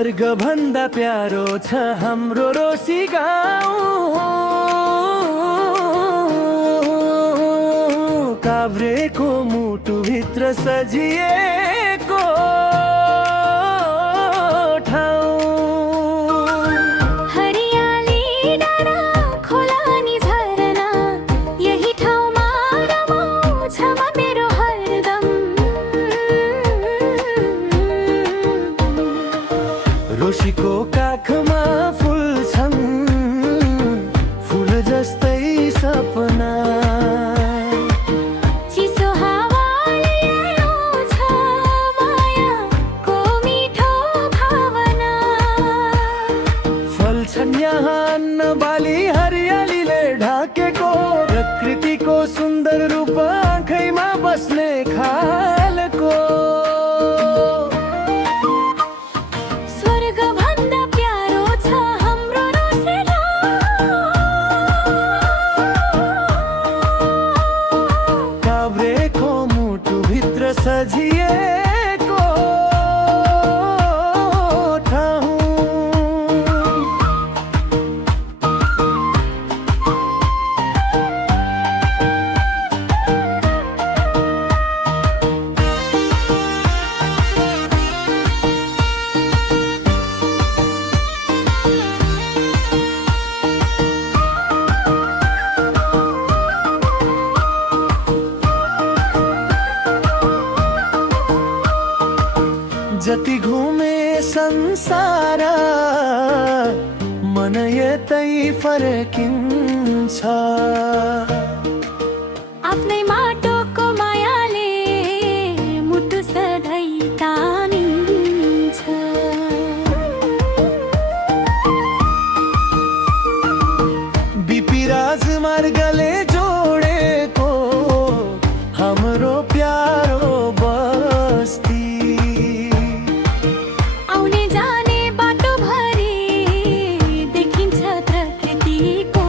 स्वर्ग भन्दा प्यारो छ हाम्रो रोसी गाउँ। काभ्रेको मुटुभित्र सजिएको ठाउँ। हरियाली डाँडा खोला नि झरना, यही ठाउँमा रमाउँछ म मेरो हरदम। रोसीको काखमा फुल छन्, फुल जस्तै सपना। चिसो हावाले ल्याउँछ मायाको मिठो भावना। फल्छन् यहाँ अन्न बाली हरियालीले ढाकेको, प्रकृतिको सुन्दर रूप आँखैमा बस्ने खालको। स्वर्ग भन्दा प्यारो छ हाम्रो रोसी गाउँ। काभ्रेको मुटुभित्र सजिएको ठाउँ। जति घुमे संसार मन यतै फर्किन्छ। आफ्नै माटोको मायाले मुटु सधैँ तानिन्छ। बिपी राजमार्गले जोडेको हाम्रो प्यारो बस्ती। आउने जाने बाटोभरि देखिन्छ प्रकृतिको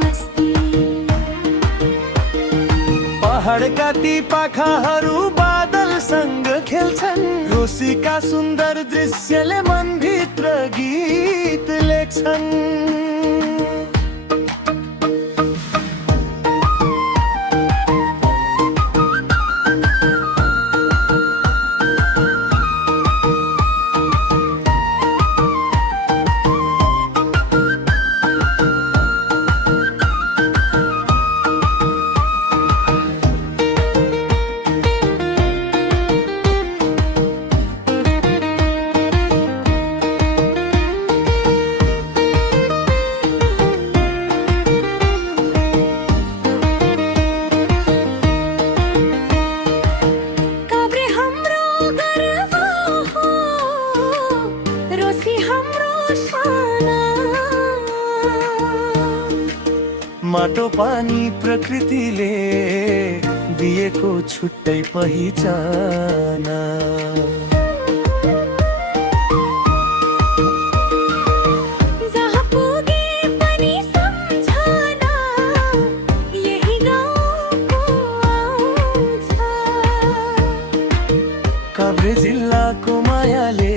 मस्ती। पहाडका ती पाखाहरू बादलसँग खेल्छन्, रोसीका सुन्दर दृश्यले मनभित्र गीत लेख्छन्। काभ्रे हाम्रो गर्व हो, रोसी हाम्रो शान। माटो पानी प्रकृतिले दिएको छुट्टै पहिचान। जहाँ पुगे पनि सम्झना यही गाउँको आउँछ। काभ्रे जिल्लाको मायाले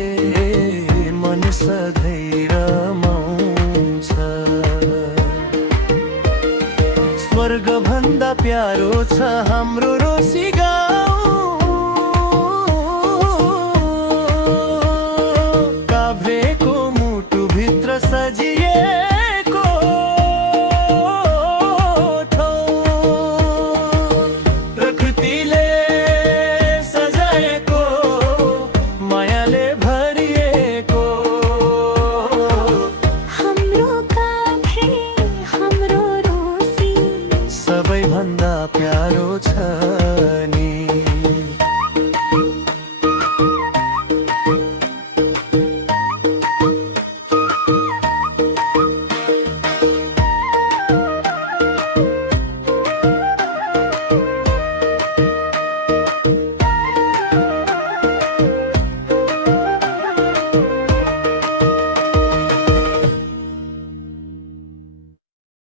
मन सधैँ रमाउँछ। स्वर्ग भन्दा प्यारो छ हाम्रो रोसी